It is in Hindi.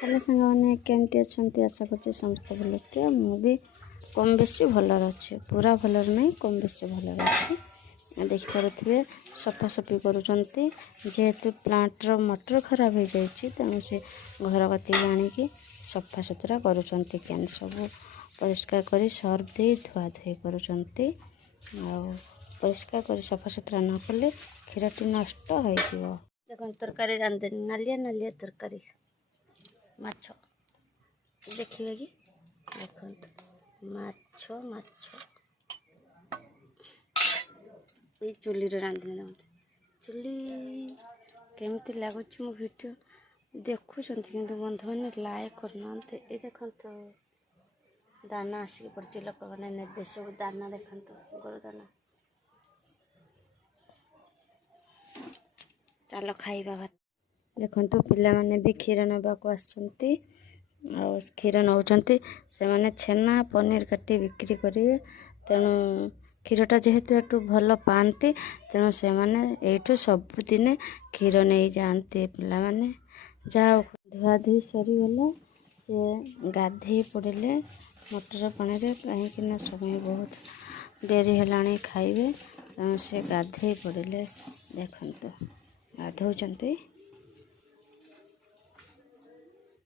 हेलो सांगने केमती अच्छा आशा कर समस्त भल थे मुझे कम बेसी भलर अच्छे पूरा भलर नहीं कम बेसी भलर अच्छे देखिपे सफासफी करेतु प्लांटर मोटर खराब हो जाए तेणु से घर कति आनिकी सफा सुतरा करुँच कैन सब परिष्कार कर सर्फ दे धुआ धुई करुँच परिष्कार कर सफा सुतरा न कले क्षीरटी नष्ट हो देखो तरकारी रांधे नालिया नालिया तरकारी माछ देखिए कि देखो माछ माछ ये चुली रांधे चुली केमती लगुच मो वीडियो देखुं कि बंधु मैंने लाइक करना ये देखो तो दाना आसिक पड़े लोक मैंने ने सब दाना देखो गोर दाना चलो खाइबा भात देखो पिला माने भी क्षीर नाक आसछंती और क्षीर नौचंती से माने छेना पनीर काटी बिक्री करेंगे तेणु क्षीरटा जेहेतु एटू भल पाती तेणु से माने एठू सबुदिने क्षीर नहीं जाते पिला माने जहाँ धुआधुई सरीगला से गाधे पड़े मोटर पानी रे कहीं समय बहुत डेरी है खाइबे तेणु से गाधे पड़े देखते गाधौंट